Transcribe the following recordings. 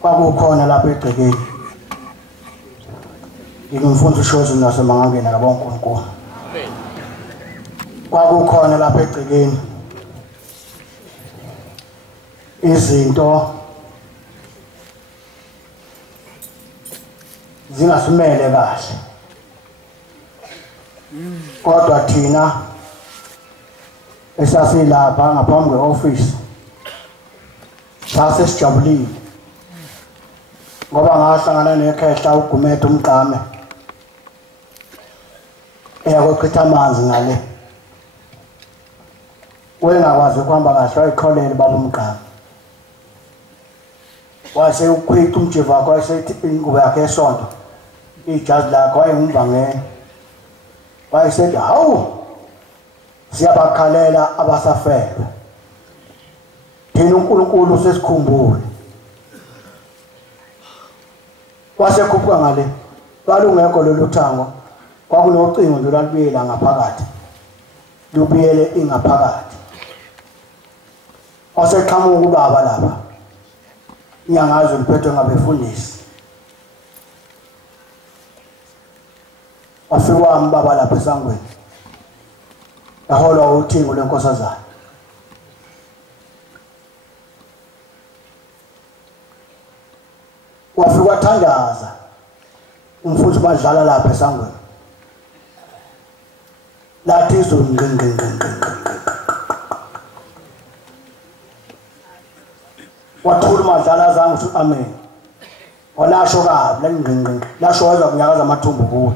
kwakukhona lapha egcekeni ngimfundisa uShozi nasemangangeni kaBonkulunkulu kwakukhona lapha egcekeni izinto zingasimele kahle kodwa thina esasilapha ngaphambi kwe-office sasesijabulile ngoba ngahlangana nekhehla ugumede umgqame eyakwechitha amanzi ngale wengakwazi ukuhamba kahle wayikholele baba umgqame wase ukhwitha umjiva wakho wayesethi ingubo yakhe esonto ijazi lakho wayengumvangene wayesethi hawu siyabakhalela abasafelwe thina uNkulunkulu sesikhumbule wasekhuphuka ngale balungekho lolu thango kwakunocingo nje lwalibuyela ngaphakathi lubuyele ingaphakathi waseqhamuka ubaba lapha ngiyangazi uliphethwe ngabefundisi wafika wami baba lapha esangweni yaholwa uthingo lenkosazana wafika wathandaza umfuthu badlala lapha esangweni lathi izulu wathula madlala zangu uthi amen walasho kabi lasho waza kunyakaza amathumbu kuwe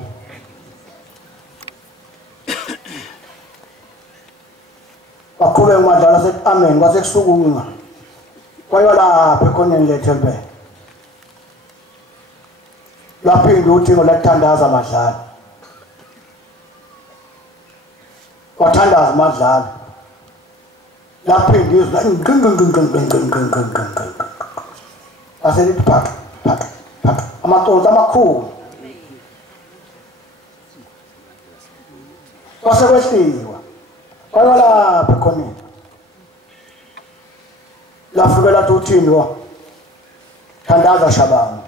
wakhuleka madlala sethi amen kwase kusukunga kwayo lapha ekhoneni lethelbe laphinda uthingo lathandaza madlala wathandaza madlala laphinda izwi aselithi phaka amaconsi amakhulu kwasekwehliwa kwayo lapha ekhoneni lafika lathi uthingo thandaza shabani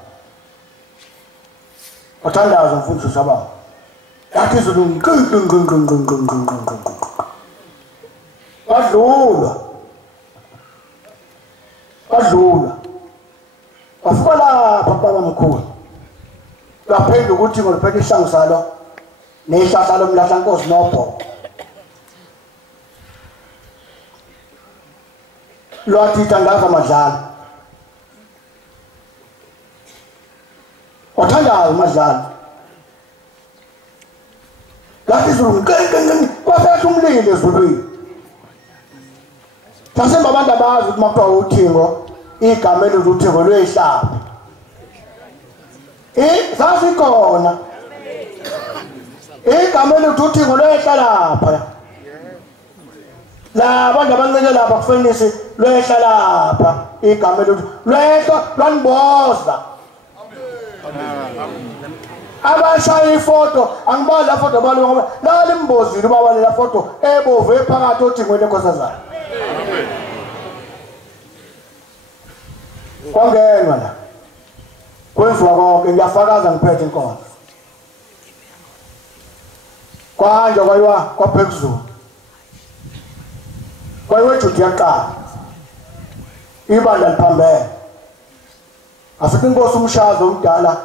wathandaza umfundisi shabani yathi izulu wadlula wafika lapha baba mkhulu laphendla ukuthi ngoliphethe ihlangu salo nehlahla lomlahla nkosi nobhoko lwathi thandaza madlala wathandaza madlala lathi izulu kwafetha umlilo ezulwini sasemba abantu abazi ukuthi makuthiwa uthingo igama elithi uthingo lwehlapha sasikhona igama elithi uthingo lwehla lapha la abantu abancike lapha kufenisi lwehla lapha igama elithi lwehla lwanboza abashaya ifoto angibali la foto balo ngoba la limbozile ubaba lela foto ebovu ephakathi othingweni lenkosazana kwangenwa la kwenziwa konke ngiyafakaza ngiphethe inkonzo kwanje kwayiwa kwaphezulu kwayiwa eJuda yaqala ibandla liphambene afika inkosi umshazo omdala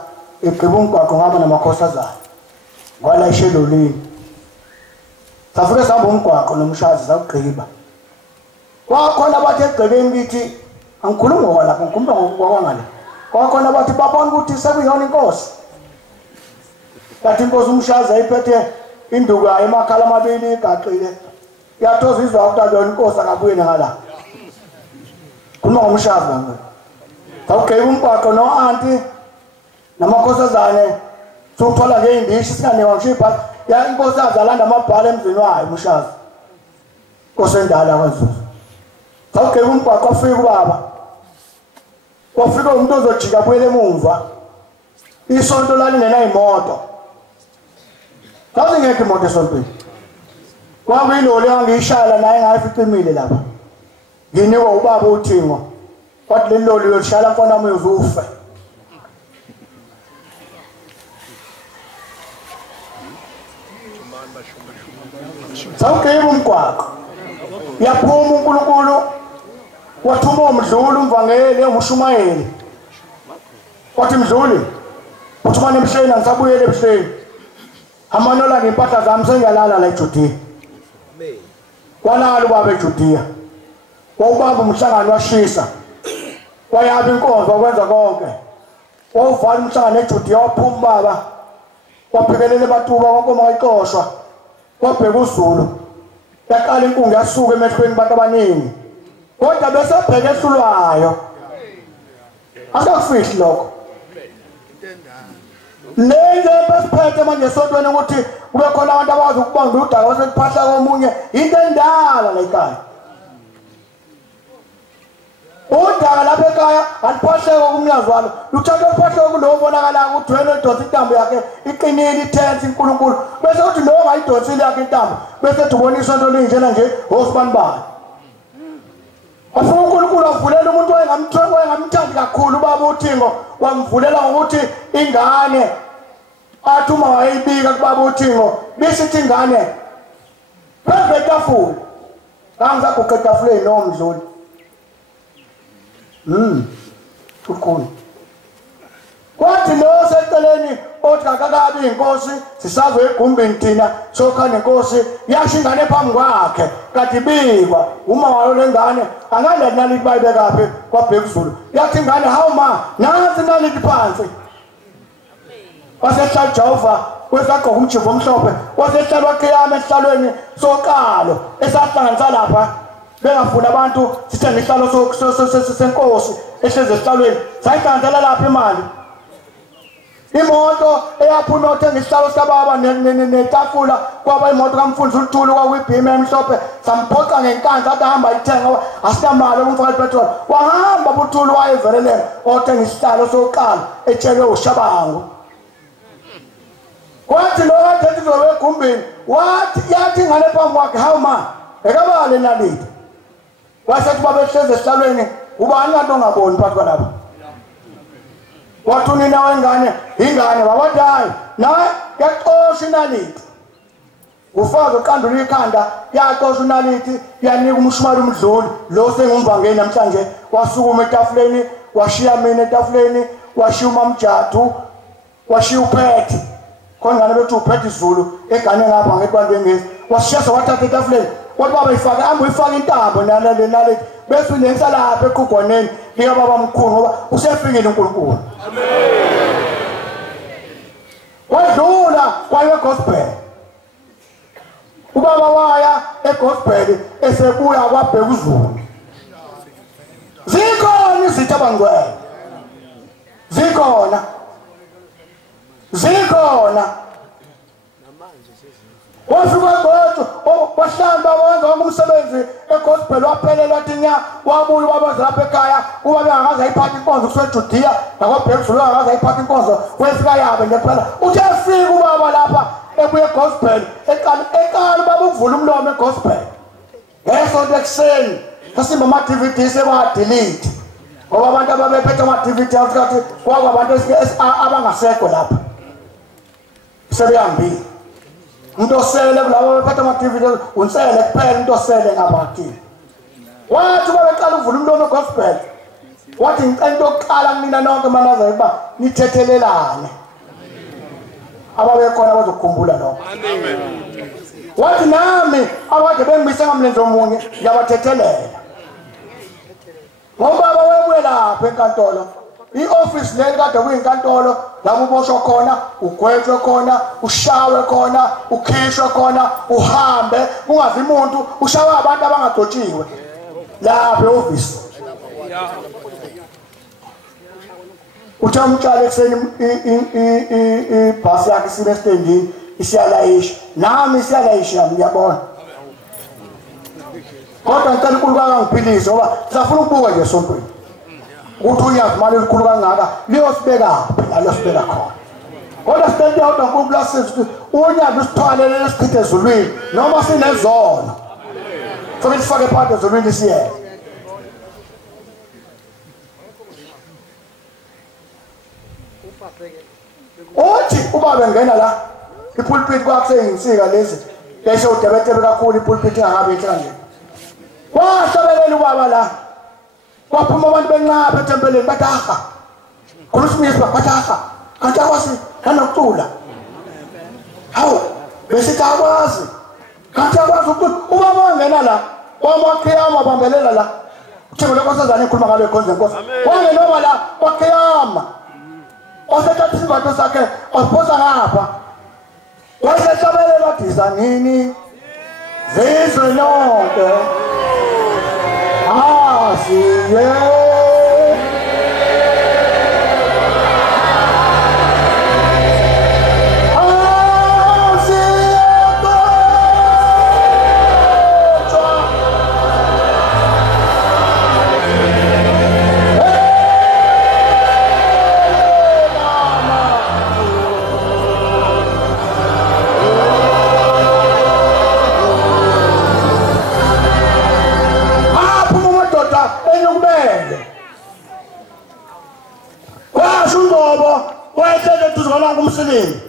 egqiba umgwaqo ngaba namakhosazana ngwala ishelolini safike sihamba umgwaqo nomshazi sakugqiba kwakhona abathi egqibeni kithi angikhulumi ngokwalapha ngikhuluma ngokwangale kwakhona abathi babona ukuthi sekuyona inkosi kathi inkosi umshazi ayiphethe induku yayo emakhala amabili igaqile yathoza izwa ukuthi yona inkosi akabuyele ngala khuluma ngomshazi ngakho sakugqiba umgwaqo no-anti namakhosazane sokuthola ngey'ndishi singanewa ngishipha ya inkosazi alanda amabhala emzini wayo umshazi inkosi endala kwaZulu sakugqiba umgwaqo wafika ubaba wafika umuntu ozojika abuyele emumva isonto lalingenayimoto sasingekho imoto esontweni kwakuyiloli engangiyishala naye ngayificimile lapha nginikwa ubaba uthingo wathi leli loli uyoshala mfana wami uzufe. Sawugqiba umgwaqo yaphuma uNkulunkulu wathuma uMdluli umvangeli engushumayeli wathi Mdluli uthuma nemhleni angisabuyele emhleni amanola ngempahla zami sengiyalala la eJudiya walala ubaba eJudiya wawubamba umhlangano washisa wayaba inkonzo wakwenza konke wawuvala umhlangano eJudiya waphuma baba waphekelela ebatuba konke mayixoshwa wabheka uZulu yaqala inkungu yasuka emehlweni abantu abaningi kodwa bese bheke ehlulwayo akufihli lokho lenge besiphethe manje esontweni ukuthi kube khona abantu abazi ukubamba udaka wasekuphahla komunye into endala la ekhaya udaka lapha ekhaya aliphahleko kumnyazi walo luthatha uphahleko kulo obonakala ukuthi wena idonsa intambo yakhe iqinile ithense inkulunkulu bese uthi lo ongayidonsile yakhe intambo bese ubonisa into linjena nje osibanibani afuna uNkulunkulu avulela umuntu oyengamthandi kakhulu ubaba uThingo wamvulela ngokuthi ingane athi uma wayibika kubaba uThingo besithi ingane phambi etafula kangizaguqa etafuleni noMdluli ukhulu kwathi lo seceleni othi akakabi inkosi sisazo egumbini thina sokhana inkosi yasho ingane phambi kwakhe kanti bikwa uma walo lengane angale nalithi bayibeka phi kwabheka uZulu yathi ingane hawu ma nansi nalithi phansi wasehlala Jehova wesagqoka umjivo omhlophe wasehlala wakhiyama esihlalweni soqalo esahlanganisa lapha bengafuna abantu sithenge isihlalo senkosi ehleze esihlalweni sayihlanganisela lapha imali imoto eyaphuma uthenga isihlalo sikababa netafula kwaba imoto kaMfundisi uLuthuli kwakuyibhima emhlophe samphoqa ngenkanza athi hamba ayithenga asinamali umfaka ipetrol wahamba uLuthuli wayevelele othenga isihlalo soqala etshelwe uShabangu kwathi lo wathi uzobe egumbini wathi yathi ingane phambi kwakhe hawu ma ekabale nalithi wasethi babe hleze esihlalweni ubani kanti ongaboni phakathi kwalapha wathi unina wengane ingane babathi hayi nawe yaxosha inalithi ufazi uqandula ikhanda yaxosha inalithi yanika umshumali uMdluli lo sengumvangeli namhlanje wasukuma etafuleni washiya mina etafuleni washiya uMamjathu washiya uPhethe khona ngane bethu uPhethe iZulu egane ngapha ngebantu engezi washiya wathatha etafuleni wathi baba ifake amba uyifaka intambo nalethi bese ulenza lapha eqhugwaneni lika baba mkhulu ngoba usefikile uNkulunkulu amen wadlula kwaye gospel ubaba waya egospel esebuya kwabheka uZulu zikhona izitha abangcwele zikhona wafika kodwa wahlamba wenza umsebenzi egospel waphelela wathi nya wabuya wabaza lapha ekhaya uba bengakaze ayiphatha inkonzo kuseJudiya nakwabheka uZulu angakaze ayiphatha inkonzo wefika yabe nje kuphela uthe fika ubaba lapha ebuye egospel eqala ubaba ukuvula umlomo egospel ngesonto ekuseni sasimba ama-DVD sebadelete ngoba abantu ababephethe ama-DVD asikhathi kwakwabantu abangasekho lapha sebehambile umuntu osele kulabo bephatha ama-DVD unsele kuphela umuntu osele ngabathini wathi uba beqala uvula umlomo egospel wathi ngicela into yokuqala kumina nonke manazayo ukuba nithethelelane ababekhona bazokukhumbula lokho wathi nami abade bengimise ngamlenze omunye ngiyabathethelela ngoba bawebuye lapha enkantolo i-office leli kade kuyinkantolo lapho uboshwa khona ugwetshwe khona ushawe khona ukhishwe khona uhambe ungazi umuntu ushawe abantu abangagcotshiwe lapha e-office uthe umtshali ekuseni ibhasi yakhe isime estendini isiyalayisha nami isiyalayisha ngiyabona kodwa ngicela uNkulunkulu angiphilise ngoba sifuna ukubuka nje esontweni ukuthi unyazi imali elikhulu kangaka liyosibekaphi alosibeka khona kodwa sitente yodwa uNkulunkulu asize ukuthi unyazi usithwalele lesichithe ezulwini noma sinezono sokuthi sifake phakathi ezulwini siyeke uthi ubaba engena la ipulpit kwakuseyinsika lezi bese udebetebe kakhulu ipulpit engabe enhlanje wahlabelela ubaba la waphuma abantu benqapha etempeleni bataha kulusimisa bataha kanti akwazi anokucula hawu bese akwazi kanti akwazi ukucula ubaba wangena la wamakiyama bambelela la uthemba lenkosazana ekhuluma ngalo ekhonza inkosi wangena noma la wakiyama osethatha isimbatho sakhe waphosa ngapha wasehlabelela disa nini zizwe lonke asiye umsilimu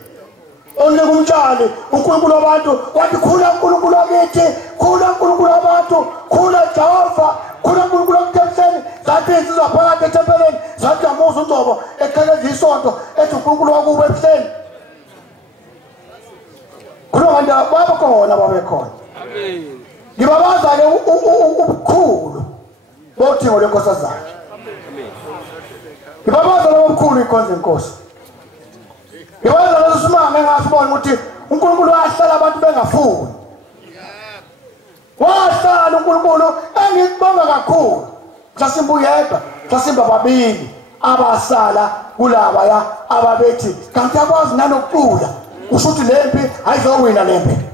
onke kumtshali uNkulunkulu wabantu wathi khula uNkulunkulu wakithi khula uNkulunkulu wabantu khula Jehova khula uNkulunkulu wakuthembiseni zathi insizwa phakathi etempeleni zathi amuza uNdlobo eqheleza isonto ethi uNkulunkulu wakubo ebuhleni khuluma nje babekhona amen ngibabaza-ke ubukhulu bothingo lwenkosazana ngibabaza lobo bukhulu ikhonza inkosi ngibaza leso simanga engasibona ukuthi uNkulunkulu wahlala abantu bengafuni wahlala uNkulunkulu engikubonga kakhulu mhlasimbe uyedwa mhlasimbe ababili abasala kulaba ya ababethi kanti akwazi nanokucula kusho ukuthi lempi ayizowina lempi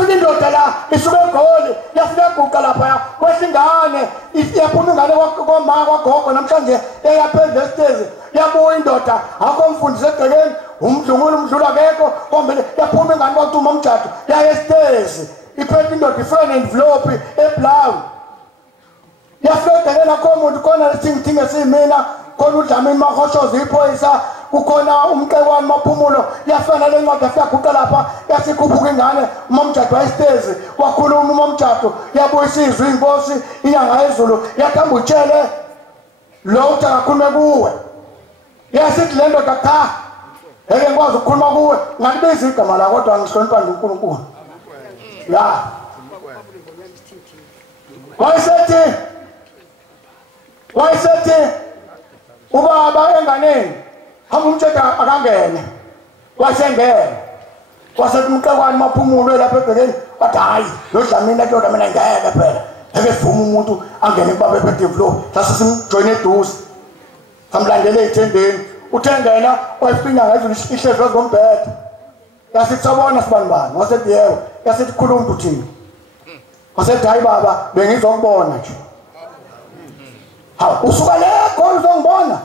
yafika indoda la isuke egoli yafika eguqa lapha kwehla ingane yaphuma ingane kwama kwagogo namhlanje eyaphezulu esitezi yabuya indoda akomfundisi egcekeni umdlungulu umdlula akekho kombele yaphuma ingane kwacuma umjado yaya esitezi iphethe indoda iframe envelope eblawu yafika egcekeni akho muntu khona lesithingithinge siyimina khona uDlamini Shozi iphoyisa kukhona umqewani maphumulo yafana lencwadi afika guqa lapha yasikhuphuka ingane umamjado wayesitezi wakhuluma umamjado yabuyisa izwi inkosi inyanga yezulu yathamba utshele lo uthi akakhulume kuwe yasithi le ndoda cha ngeke ngikwazi ukukhuluma kuwe ngalibiza igama la kodwa ngihlonipha nje uNkulunkulu ya wayesethi ubaba enganeni hamba umtshela akangene wasengena wasethi umqewani maphumulo lapha ebhekeni wathi hayi lo Dlamini ndoda mina ngeke phela ake sivuma umuntu angene kubaba ephethe envelope sase simjoyine eduze samlandele ethendeni uthengena wayefinya ngezulu ihlezwe zombhede yasithi sabona sibanibani wasethi yebo yasithi khuluma uthini wasethi hayi baba bengizokubona nje ha usuka le khona uzongibona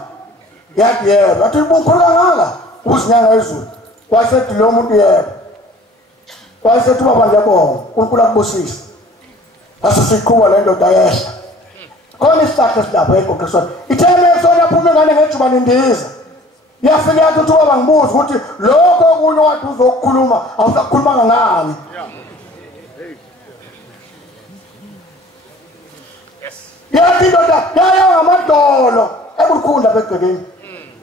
yathi yebo athi ubukhulu kangaka uzinyanga ezulu wasethi lo muntu yebo wasethi baba ngiyabonga uNkulunkulu akubusise asisiqhuba le ndoda yehla khona isihlahla silapha egoqiswana itheme sona yaphuma ingane ngejuba nindiza yafika yathi uthi baba ngibuza ukuthi lokho okunye wathi uzokukhuluma awusakhulumanga ngani yathi ndoda yaya ngamadolo ebukhunda begcekeni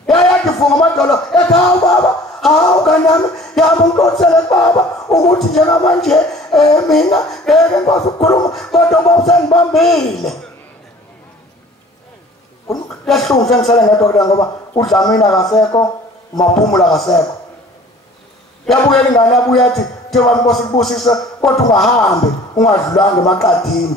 yayathi funga amadolo ethi hawu baba hawu kanami yami uNkosele baba ukuthi njengamanje mina ngeke ngikwazi ukukhuluma kodwa ngosengibambile yahlungu sengisele ngedwa ngoba uDlamini akasekho uMaphumulo akasekho yabuyela ingane yabuya yathi Themba Nkosi kubusise kodwa ungahambi ungadlulanga emaqadini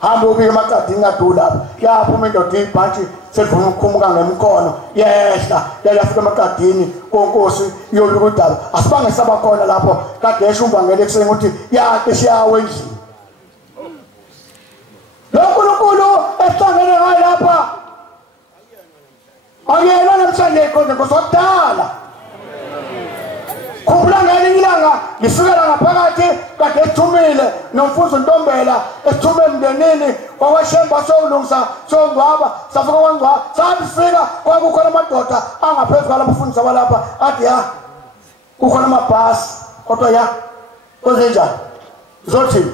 hamba ubike emaqadini ngadula lapha yaphuma indoda ibhantshi selivuma ukukhumuka ngemkhono yehla yafika emaqadini konkosi iyoluka udaba asibange sabakhona lapho kade eshumba ngele kuseni ukuthi yake siyawe endlini lo Nkulunkulu esihlangene ngayo lapha akuyena namhlanje ikhona ngosodala khumbula ngelinye ilanga ngisukela ngaphakathi kade ethumile nomfuzo Ntombela esithume emndenini kwawashemba sowulungisa songcwaba safika kwangcwaba sabifika kwakukhona amadoda angaphezulu kwalabafundisi abalapha athi ya kukhona amabhasi kodwa ya kwenzenjani zothini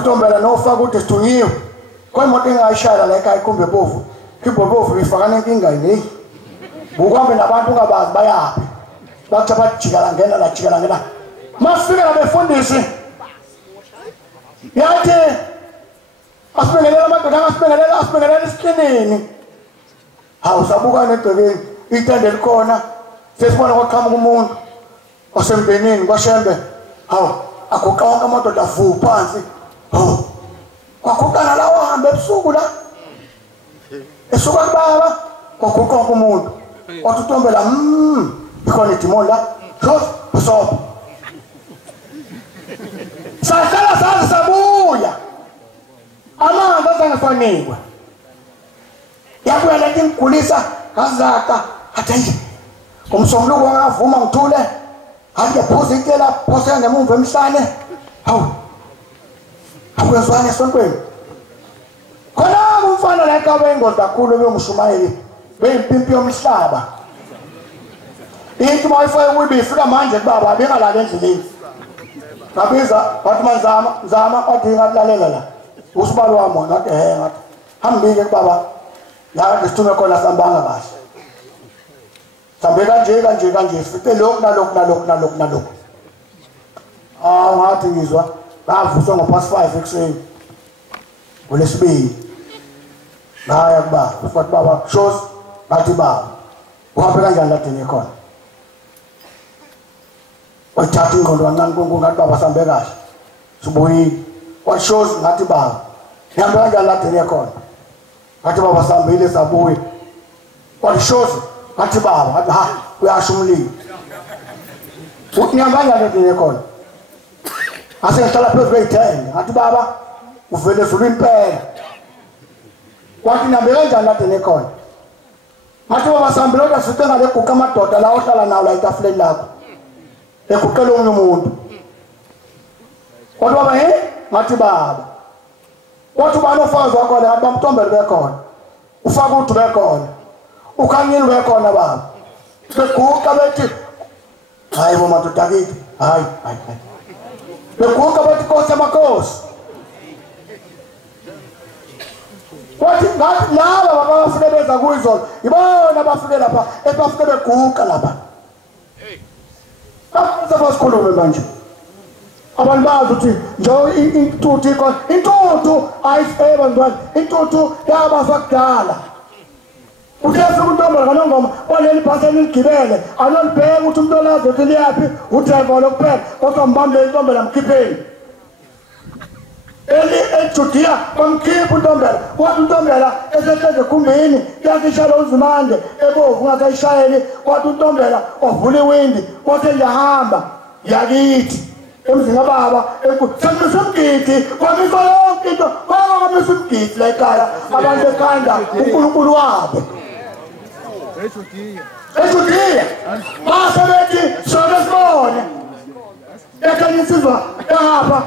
Ntombela nofaka ukuthi sithunyiwe kwimoto engayishaya la ekhaya kumbe bovu kibhobovu ifakana inkinga yini bukwambe nabantu ungabazi bayaphi bathi bajikala ngena la jikala ngena mafika labefundisi yathi asibingelela amadoda asibingelela isiklinini hawu sabuka negcekeni itende likhona sesibona kwaqhamuka umuntu osembenini kwashembe hawu akuqonka amadoda avu phansi hawu kwakhukana la wahambe ebusuku la esuka kubaba kwakhukonke umuntu wathi Ntombela ikhona idimoni la soba sahlala saze sabuya amanzi azangafanikwa yabuya lento ingigulisa ngazaka athi umsombuluko wangavuma ngithule hanje phosa intela phosa ngemumva emhlane hawu akwezwane esontweni khona umfana la ekhaya ingozi kakhulu bengushumayeli beyimpimpi yomhlaba into mayifaya kuyibi ifika manje kubaba bengalala endleleni ngabiza wathi manzama wathi ngalalela la usibalo wami ngathi ngathi hambike kubaba la ngisithume khona sambanga kahle sambe kanje sifike lokhu nalokhu ngathi ngizwa ngavuswa ngo5 ekuseni ngolesibili ngaya kubaba ufathi baba Shozi ngathi baba uhambe kanjani ladini khona wathatha ingqondo kancane ngathi baba sambe kahle sibuyile wathi Shozi ngathi baba ngihambe kanjani ladini khona ngathi baba sambile sabuye wathi Shozi ngathi baba ngathi ha uyasho umlilo ngihambe kanjani ladini khona ase ngihlala phezu kweyithende ngathi baba uvele zulu impela wathi ngihambe kanjani ladini khona ngathi baba sambile kodwa sifike ngale guqa amadoda la ohlala nawo la etafuleni lakho ekuqela omunye umuntu kodwa baba ngathi baba wathi ubani ofazi wakho la bamtombela bekhona ufaka uthi bekhona ukhanyile bekhona baba beguqa bethi hayi bomadoda akithi hayi beguqa bethi Nkosi yamakhosi wathi ngathi laba baba bafike beza kuyizolo ibona bafike lapha ebafike beguqa lapha Sikhulume manje abantu bazi ukuthi nje intuthu ayiseba ntwana intuthu yabasakudala uthesa uNtombela kanongoma waleli phaseni ligibele anolibheka ukuthi umuntu olazi ukuthi liyapi udriver lokuphela kodwa mbambele uNtombela mkhipheni eJudiya bamkhipha uNtombela wathi uNtombela esehleze ekhumbini yakishalo uzimande ebovu ngakayishayeli wathi uNtombela wavula iwindi wathi ngiyahamba yakithi emzini kababa sengizumgidi kwamisa yonke into kwamisa umgidi la ekhaya abantu ekhanda uNkulunkulu wabo eJudiya basebethi sona sibone ekhanya insizwa ehapha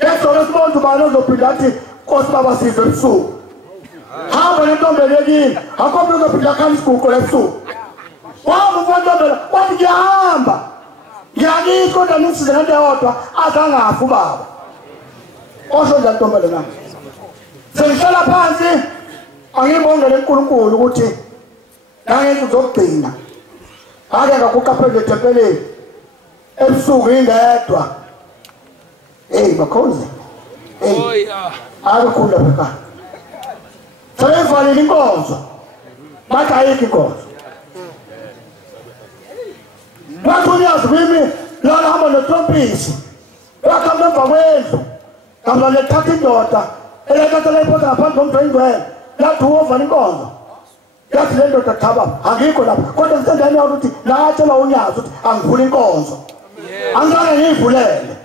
yesona sibone ubani ozophinda athi Nkosi baba size ebusuku hamba neNtombela ekini akho uzophinda akhanda isiguqo lebusuku wahamba uNtombela wathi ngiyahamba ngiyakithi kodwa nisize ngento eyodwa azangafi ubaba osho nje Ntombela nami sengihlala phansi angibongele uNkulunkulu ukuthi nangenza uzogcina ake ngakuqaphela ethempeleni ebusuku ingedwa bakhozi akukhula beka seyivalile inkonzo bathi ayikho inkonzo wathunyazi kimi lona hamba netrompisi wakhamba emva kwendlu hamba lethatha indoda elekatela iphosa ngaphandle komntu oyingcwele lathi uwovala inkonzo yathi le ndoda thaba angikho lapha kodwa ngisendaweni yakho ukuthi nakatshela unyazi ukuthi angivula inkonzo angizange ngiyivulele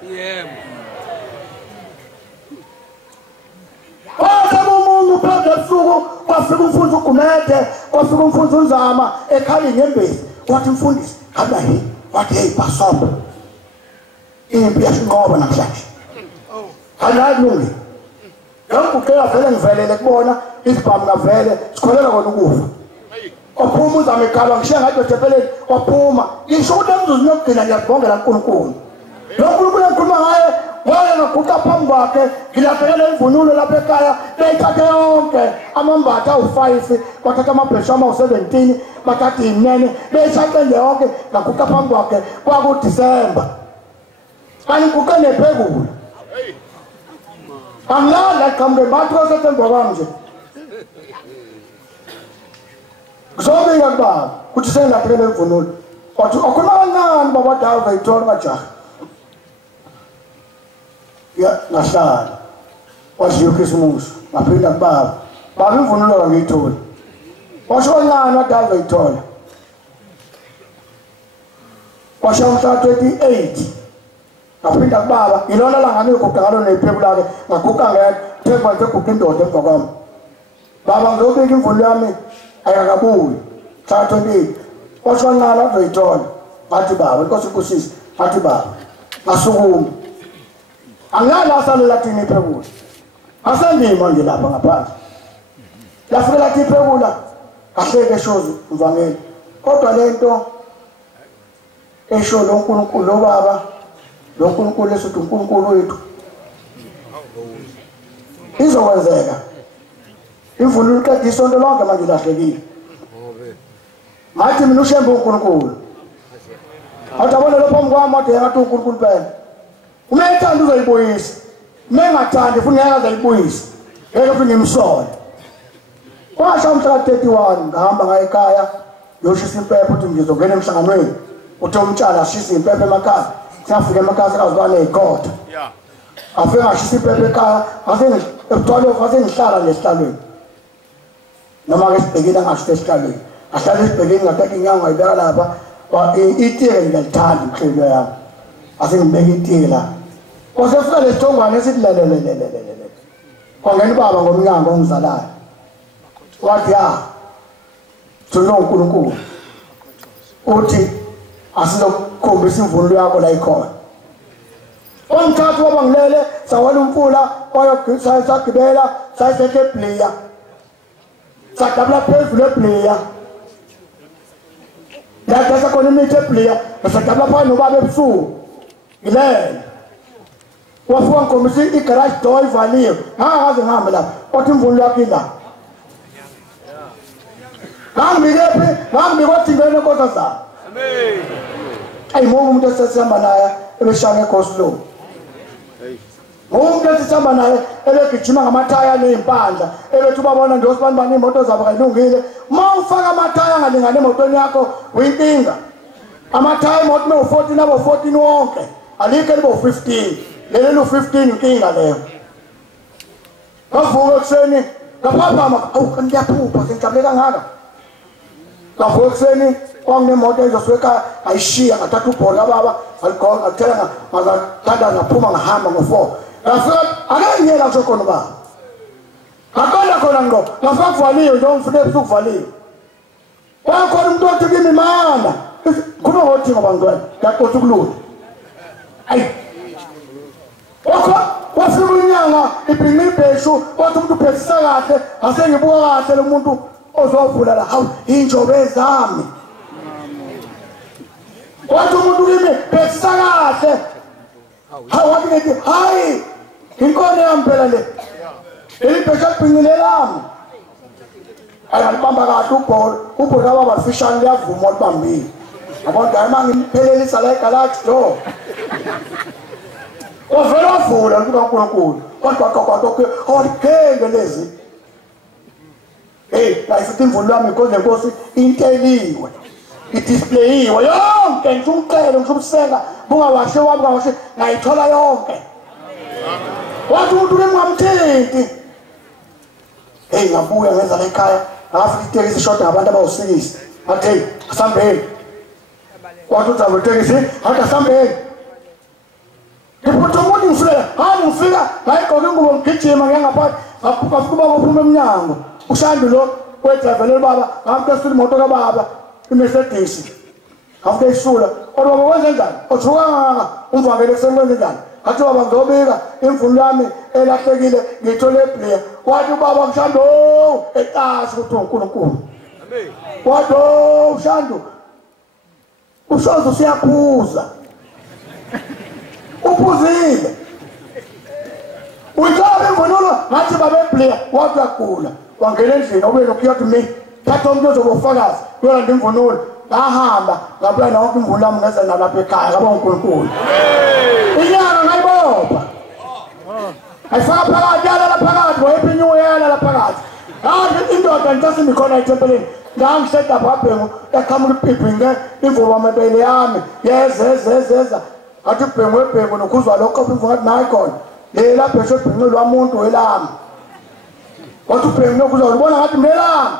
umuntu phambi ebusuku kwafika umfundisi uGumede kwafika umfundisi uNzama ekhaya inyembezi wathi mfundisi ngabe wathi hey pasomba impi yashinqoba namhlanje Angalungi. Yonke vele ngivelele kubona isibhamu ngavele sikholela kona ukufa. Ophuma uzame ekhala ngishiya ngathi ojebeleni waphuma. Ngisho ukuthi emzuzu yokugcina ngiyabongela uNkulunkulu. Lo uNkulunkulu engikhuluma ngaye waya ngaguqa phambi kwakhe ngilaphekele imvunulo lapha ekhaya beyithathe yonke amambatha awu5 bathatha amabhesha awu17 bathatha inene beyishaqele yonke ngaguqa phambi kwakhe kwakuDisemba. Angiguqe nephekula. Angilala qhamuke bathi kwaSothingo kwami nje. Ngizobika kubaba ukuthi sengilaphekele imvunulo. Wathi okhuluma kancane baba Dawu bayithola majaha. Ya nahlala waziyo Isikhumbuzo ngaphinda kubaba baba imvunulo ngiyithola washo kancane wadala bayithola kwasha umhla 28 ngaphinda kubaba ilona langane ukuguqa ngalo nephekula ke ngaguqa ngethemba nje ukuguqa indoda emva kwami baba ngizobika imvunulo yami ayakabuyi mhla 28 washo kancane azoyithola bathi baba inkosi ikusisi bathi baba asukuma angala asalela thini iphekula asandima nje lapha ngaphandle lafika lathi iphekula kahleke Shozi mvangeli kodwa lento esho lo uNkulunkulu lo baba lo uNkulunkulu esithi uNkulunkulu wethu izokwenzeka imvunulo qedisa isonto lonke manje lahlekile ngathi mina ushembe uNkulunkulu awubona lo phambi kwami ade ngathi uNkulunkulu phela uma ethanda uzoyibuyisa mengathandi futhi ngeke azayibuyisa ngeke futhi ngimsole kwasha umhla 31 ngihamba ngaye ekhaya yoshisa impepho ukuthi ngizongena emhlanganweni uthi umtshana ashisa impepho emakhaya siyafika emakhaya sikaziba neyikhotha afika ngashisa impepho ekhaya asengihlala nesihlalweni noma ke sibhekile ngashisa esihlalweni ahlala esibhekile ngathatha inyanga ngayibeka lapha itike ngiyalithanda inhlelo yami asengibeka itike la kwasefika lesithongwane esithi lelelelelelele kwangena baba ngomnyango ongizalayo wathi thula uNkulunkulu uthi asizokukhombisa imvunulo yakho la ikhona omthathu wabangilele sawela umfula wayogisa sagibela sayiseke eBliya sadabula phezulu eBliya la khona imithi eBliya sadabula phansi nobaba ebusuku ngilele wafuka ngikombisa igarage door ivaliwe ngaze ngihambe lapha wathi imvunulo yakho ila ngangibike othingweni enkosi zami amen ayimoba umuntu esesihamba naye ebeshanga eGoslow umuntu esihamba naye ebegijima ngamathaya nezimpandla ebethi ubabona nje osibani imoto zabo kayilungile uma ufaka amathaya ngalingana emotweni yakho uyinkinga amathaya imoto me14 abo 14 wonke alike libo 15 lelo 15 inkinga leyo bavuka ekseni ngaphambama ngiyaphupha sengijabule kangaka bavuka ekseni kwanginemoto ezosweka ayishiya ngathatha ubhola baba alikhona ngathela ngathanda ngaphuma ngahamba ngo4 ngafika akangiyela ngisho khona baba akona khona ngo ngafika kuvaliwe nje ngifike ebusuku kuvaliwe kwakhona umuntu othi kimi mana kuno ngothi ngoba ngicela yakhothi ukulula ayi wafika unyanga ibhinqa ibheshu wathi umuntu uphethisa kahle asengibuka kahle lo muntu ozovula la hawu injobe zami wathi umuntu kimi phethisa kahle hawu wathi ngithi hayi inkone yami phela le ibheshu ibhinqile lami ayalibamba kahle ubhola baba bafishane liyavuma olibambile abantu ayimangiphelelisa la egarage door ovela vula uNkulunkulu kwakwakwakwakhe awuliphenge lezi la isithi imvunulo yami because lenkosi inteliwe idisplayiwe yonke ngisho umqele ngisho ubuseka bungawahle wami kawahle ngayithola yonke wathi umuntu ngingamthinti ngabuya ngenza la ekhaya ngafika itekisi ishoda ngabantu abawusikisi athi asambeni wathi uthi abetekisi hathi asambeni ngiphuthuma umuntu ngifika ngifika ngayigqoka ingubo ngigijima ngiyangaphathi ngaphuka kuba ngophuma emnyango ushandi lo wedriver baba ngamkesula imoto kababa iMercedes ngafike isula kodwa wenze njani othuka umvangele kusenze njani athi baba ngizobika imvuno yami elahlekile ngithole player wathi baba Mshando eqasha ukuthi uNkulunkulu amen wathi Mshando Ushozi usiyaphuza uphuzile Ujabe imvunulo ngathi babe player wathi uyagula wangena endlini ube lokuyathi mina thatha umuntu ozobufakazi uyolanda imvunulo ngahamba ngabuya nonke imvunulo yami ngeza nalapha ekhaya ngaba uNkulunkulu inyanga ngayibopha ayifaka phakathi yalala phakathi wayephi new year la phakathi hayi indoda ntasi nikhona ethempelini ngangiseda babhengu eqhamuka ipiphinge imvubu amabele yami yezezezeza athi bhengu nokhuzwa lokho imvubu ngathi nayi khona lela bhesho bhengu lwamuntu welami wathi bhengu nokhuzwa ubona ngathi mnelami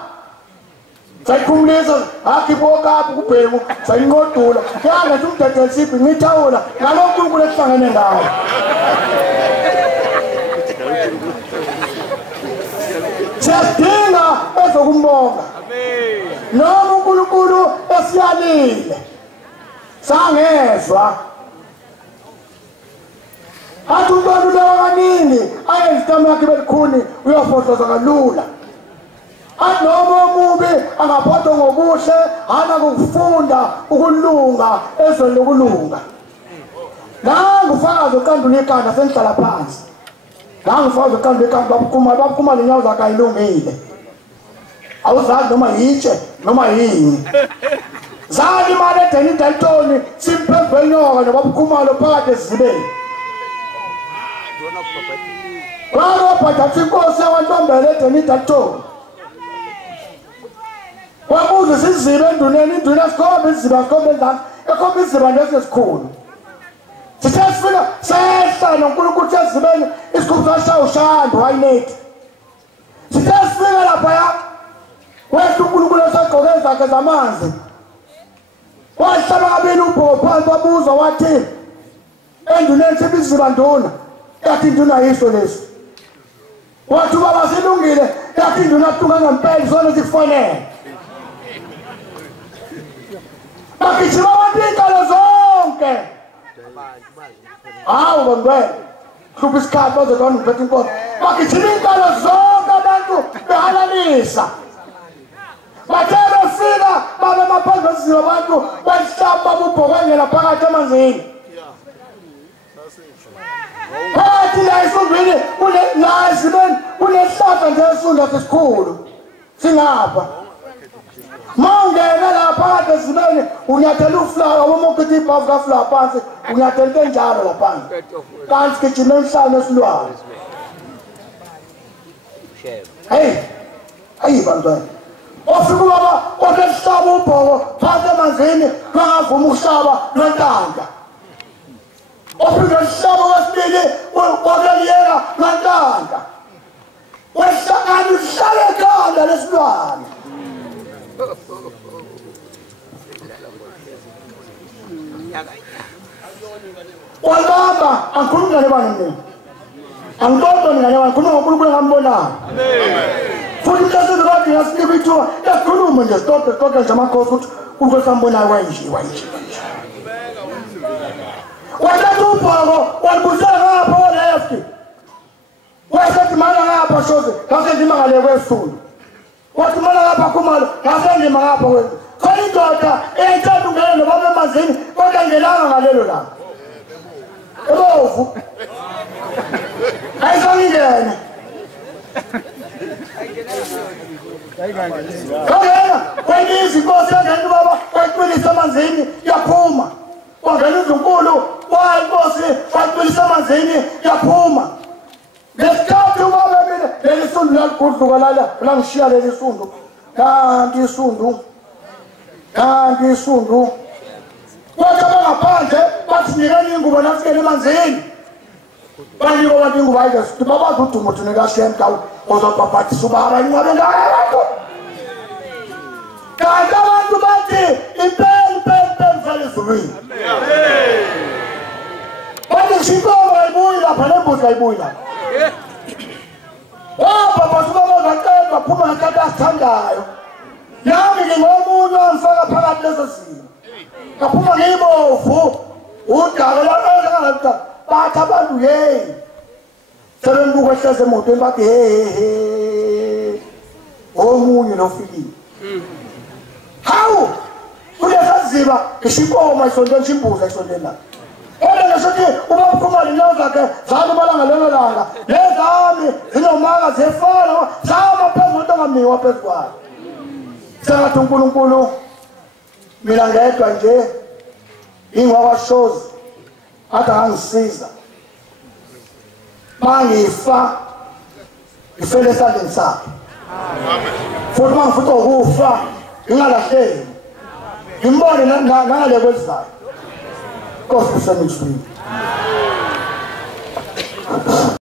sayikhumulisa akhiboka apho kubhengu sayinqodula yanga nje umdedelisipi ngithawula ngalokho uNkulunkulu esihlangene ngayo Siyadinga ezokumbonga amen noma uNkulunkulu esiyalile sangezwa athi umuntu lawanini ayezitama yakhe belikhuni uyofotoza kalula athi noma omubi angaphathwa ngobuhle hana ukufunda ukulunga ezweni lokulunga nangufakazi uqandula ikhanda sengihlala phansi nangifaka uqandula ikhanda babukhuma lenyawo zakhe ayilungile awuzazi noma yitshe noma yini zali imali edeni Dalton simphezu nyoka nobabukhumalo phakathi ezibeni kwabaphatha inkosi yawantombele edeni Dalton wabuza sizibe enduneni induna sikhombe iziba sikhombe endlanga ekhombe iziba nesesikhulu sisefika sehla noNkulunkulu sezibeni isikhulu sashawa ushando wayinethi sisefika lapha ya wethu uNkulunkulu esagqoke zakhe zamanzi wahlaba kabili ubhoko phansi wabuza wathi enduneni sibiziba nduna yathi induna yiso lesi wathi baba silungile yathi induna tuka ngempela zona zikufonele bakijima watikala zonke hawu bangwe hlupha isikhathi bazodwana ngiphethe inkosi bakijima inkalo zonke abantu behalanisa bathe befika babe maphansi besiziba abantu bahlamba bubhokengela phakathi emanzini phakathi la esundwini la ezibeni kunehlahla nje esunda sesikhulu singapha mawungena la phakathi ezibeni unyathela uflawa womokuthi ibhavu kaflawa phansi unyathela into enjalo la phansi kanti sigijima emhlane esilwane hayi bantwana ofika ubaba onehlaba ubhoko phakathi emanzini kangavuma ukuhlaba nontanga ofika esihlaba kwesibili wakeliyeka nontanga wehlakani uhlala ekhanda lesilwane Walaba angikhuluma nebani mina angibona ngane wami khuluma ngoNkulunkulu engambonayo amen futhi mhlawumbe ngathi ngiyasinika ithuba yakhuluma nje stop nje amakhosi ukuthi uNkulunkulu sambonayo wanje wathi ubhoko walibusela ngapha oleft wasethi mala ngapha Shozi ngase ndima ngale kwesulu wathi mala ngapha khumalo ngase ndima ngapha wena khona indoda eyayithanda ungena nobaba emazini kodwa ngelanga ngalelo langa ebovu ayizongingene kwenye inkosi yangena ubaba wayicwilisa emanzini yaphuma wangena uNkulunkulu wayinkosi wayicwilisa emanzini yaphuma lesikhathi ubaba mina leli sundu laligudluka la ngishiya leli sundu kanti isundu wathi abangaphandle bathi nikeni ingubo nasikele emanzini baniko abantu ingubo ayizesithi babazi udumo uthi nikashemka ozobhabhathisa ubaba inqabe ngayo kanti abantu bathi impela mfana ezulwini bathi ngishinkomo ayibuyi lapha nembuzi ayibuyi lapha wabhabhatha ubaba ngaqeda waphuma ngaqeda asithandayo nami ngingomunye owangifaka phakathi leso simo ngaphuma ngiyibovu udaka bathi abantu hey sebembuka ehleze emotweni bathi he omunye nofikile hawu uyaziba ishikoma isondela ishimbuza isondela Ela ngisothi uma uphuma inyawo zakhe zalo malanga lelo langa lezami zinomaka zefana zama phezulu ntangamiwa phezukwayo sengathi uNkulunkulu mina ngedwa nje ingwaka Shozi athi angisiza mangifa ifele esandleni sakhe futhi mangifuthi ukufa ngingalahleki ngimbone nangale kwezayo Nkosi usemithini